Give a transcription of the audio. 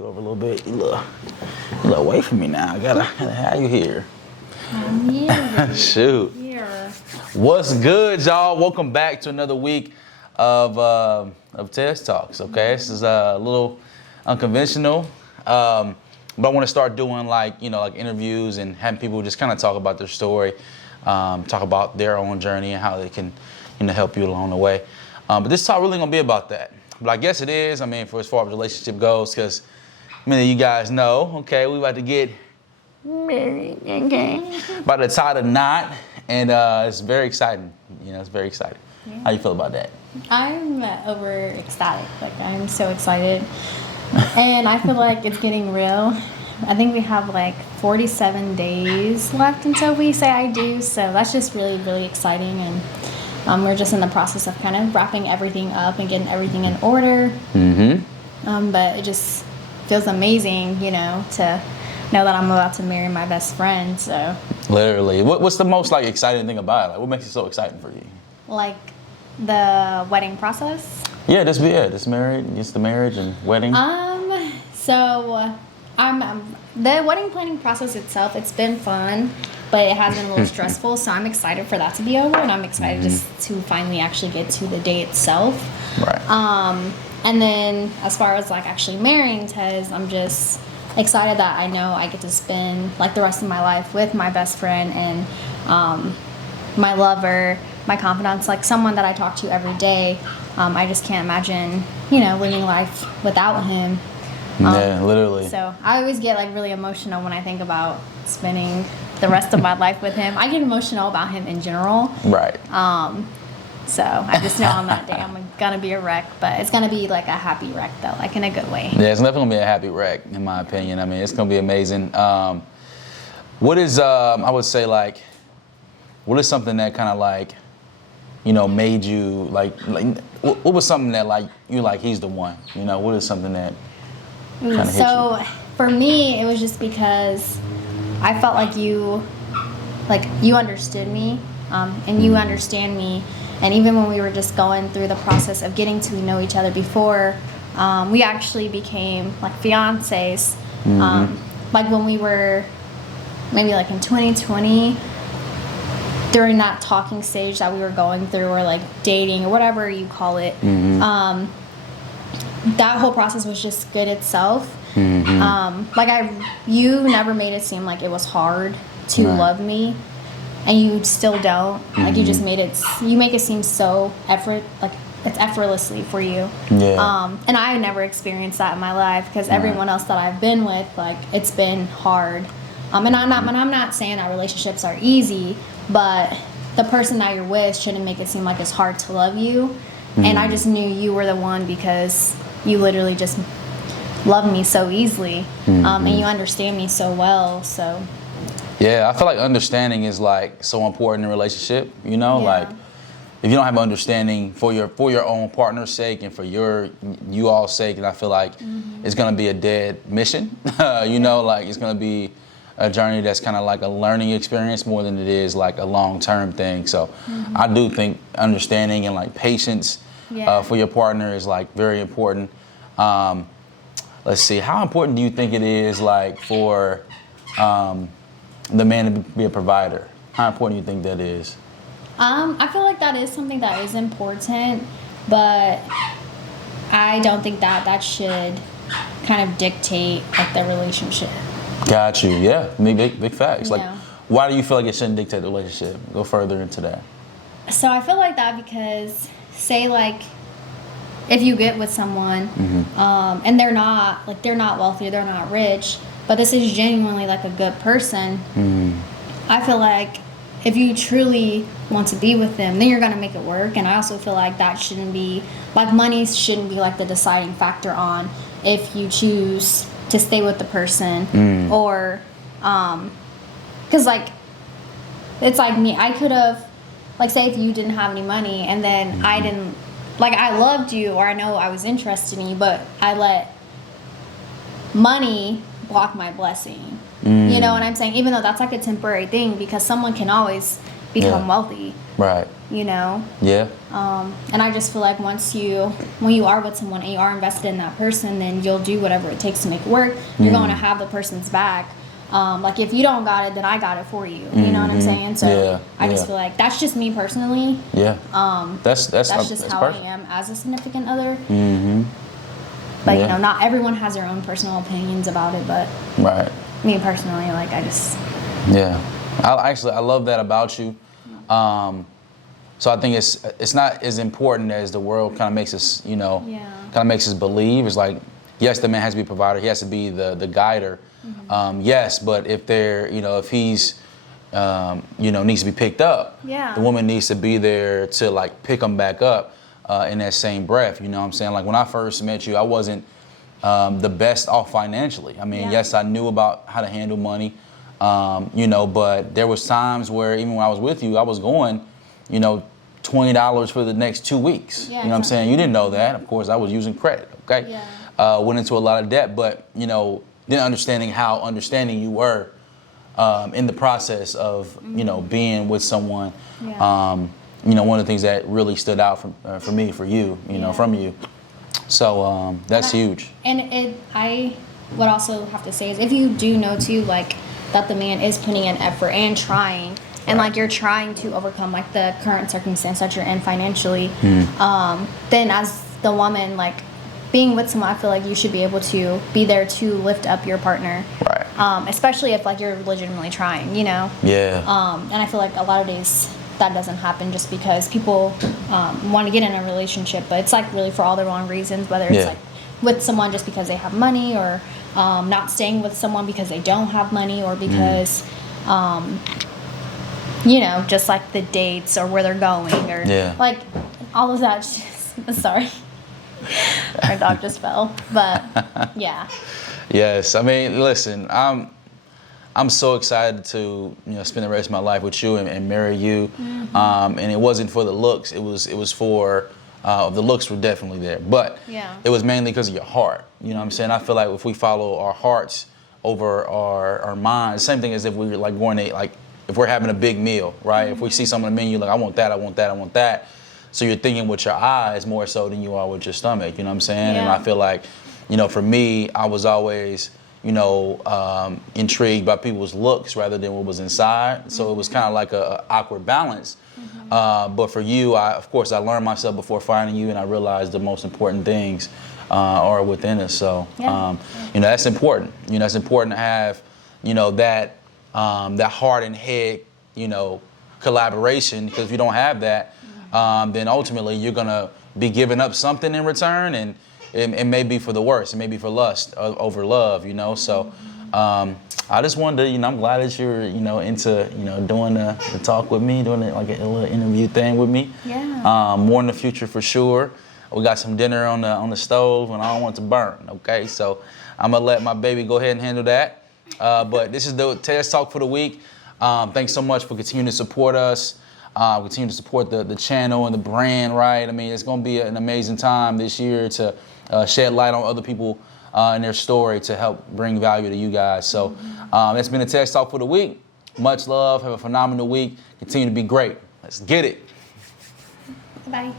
Scoot over a little bit. You look away from me now. I gotta have you here. I'm here. Shoot. Here. What's good, y'all? Welcome back to another week of TezTalks. Okay, this is a little unconventional, but I want to start doing like interviews and having people just kind of talk about their story, talk about their own journey and how they can help you along the way. But this talk really gonna be about that. But I guess it is. I mean, for as far as the relationship goes, because many of you guys know, okay, we about to get married, okay, about to tie the knot, and it's very exciting. It's very exciting. Yeah. How you feel about that? I'm over ecstatic. Like, I'm so excited, and I feel like it's getting real. I think we have like 47 days left until we say I do, so that's just really, really exciting. And we're just in the process of kind of wrapping everything up and getting everything in order. Mm-hmm. But it just feels amazing, to know that I'm about to marry my best friend. So literally, what's the most exciting thing about it? Like, what makes it so exciting for you? Like the wedding process. Yeah, just the marriage and wedding. So the wedding planning process itself, it's been fun, but it has been a little stressful, so I'm excited for that to be over, and I'm excited just to finally actually get to the day itself. Right. And then as far as actually marrying Tez, I'm just excited that I know I get to spend the rest of my life with my best friend and my lover, my confidant, someone that I talk to every day. I just can't imagine, living life without him. Yeah, literally. So I always get really emotional when I think about spending the rest of my life with him. I get emotional about him in general. Right. So I just know on that day I'm gonna be a wreck, but it's gonna be a happy wreck though, in a good way. Yeah, it's definitely gonna be a happy wreck in my opinion. I mean, it's gonna be amazing. What is I would say what is something that kind of made you what was something that you he's the one? What is something that So for me, it was just because I felt like you understood me, and you understand me. And even when we were just going through the process of getting to know each other before, we actually became fiancés. When we were maybe in 2020, during that talking stage that we were going through, or dating or whatever you call it. That whole process was just good itself. You never made it seem like it was hard to love me, and you still don't. You just make it seem so it's effortlessly for you. Yeah. And I never experienced that in my life, because everyone else that I've been with, it's been hard. And I'm not saying that relationships are easy, but the person that you're with shouldn't make it seem like it's hard to love you. And I just knew you were the one, because you literally just love me so easily, and you understand me so well. So yeah, I feel like understanding is so important in a relationship. Yeah. If you don't have understanding for your own partner's sake and for you all's sake, and I feel like it's gonna be a dead mission. It's gonna be a journey that's kind of a learning experience more than it is a long-term thing. So I do think understanding and patience for your partner is very important. Let's see, how important do you think it is for the man to be a provider? How important do you think that is? I feel like that is something that is important, but I don't think that should kind of dictate the relationship. Got you. Yeah, big facts. Yeah. Why do you feel like it shouldn't dictate the relationship? Go further into that. So I feel like that because, say if you get with someone, and they're not wealthy, they're not rich, but this is genuinely a good person. I feel like if you truly want to be with them, then you're gonna make it work. And I also feel like that shouldn't be money shouldn't be the deciding factor on if you choose to stay with the person, or because it's me. I could have say if you didn't have any money and then I didn't I loved you, or I know I was interested in you, but I let money block my blessing. You know what I'm saying? Even though that's a temporary thing, because someone can always become wealthy. Right. You know? Yeah. And I just feel like when you are with someone and you are invested in that person, then you'll do whatever it takes to make it work. You're going to have the person's back. Like if you don't got it, then I got it for you. You know what I'm saying? So I just feel like that's just me personally. Yeah. That's just how perfect. I am as a significant other. But you know, not everyone has their own personal opinions about it. But me personally, like I just. Yeah. I love that about you. So I think it's not as important as the world kind of makes us, you know, kind of makes us believe. It's like, yes, the man has to be a provider. He has to be the guider. Yes, but if if he's, needs to be picked up, the woman needs to be there to like pick him back up in that same breath. You know what I'm saying? Like when I first met you, I wasn't the best off financially. I mean, yes, I knew about how to handle money, but there was times where even when I was with you, I was going, $20 for the next 2 weeks. You know what I'm saying? You didn't know that. Of course, I was using credit, okay? Went into a lot of debt, but, then understanding how understanding you were in the process of, being with someone. One of the things that really stood out for me, for you, from you. So that's huge. And I would also have to say is if you do know too, like that the man is putting in effort and trying, and like you're trying to overcome like the current circumstance that you're in financially, then as the woman, like being with someone, I feel like you should be able to be there to lift up your partner, especially if like you're legitimately trying, And I feel like a lot of days that doesn't happen just because people want to get in a relationship, but it's like really for all the wrong reasons, whether it's like with someone just because they have money, or not staying with someone because they don't have money, or because just like the dates or where they're going, or like all of that. Sorry, our dog just fell, but Yes, I mean, listen, I'm so excited to spend the rest of my life with you and marry you, and it wasn't for the looks. It was for the looks were definitely there, but it was mainly because of your heart. You know what I'm saying? I feel like if we follow our hearts over our minds, same thing as if we were like going to like if we're having a big meal, right? If we see something on the menu, like I want that, I want that, I want that. So you're thinking with your eyes more so than you are with your stomach. You know what I'm saying? And I feel like, for me, I was always intrigued by people's looks rather than what was inside. So it was kind of like a awkward balance. But for you, of course, I learned myself before finding you, and I realized the most important things are within us. So, that's important. It's important to have, that heart and head, collaboration, because if you don't have that, then ultimately you're going to be giving up something in return, and it may be for the worse. It may be for lust over love, So I just wanted to, I'm glad that you're, into, doing the talk with me, doing it like a little interview thing with me. More in the future for sure. We got some dinner on the stove, and I don't want it to burn, okay? So I'm going to let my baby go ahead and handle that. But this is the TezTalk for the week. Thanks so much for continuing to support us. Continue to support the channel and the brand, right? I mean, it's going to be an amazing time this year to shed light on other people and their story to help bring value to you guys. So that's been the TezTalk for the week. Much love. Have a phenomenal week. Continue to be great. Let's get it. Bye.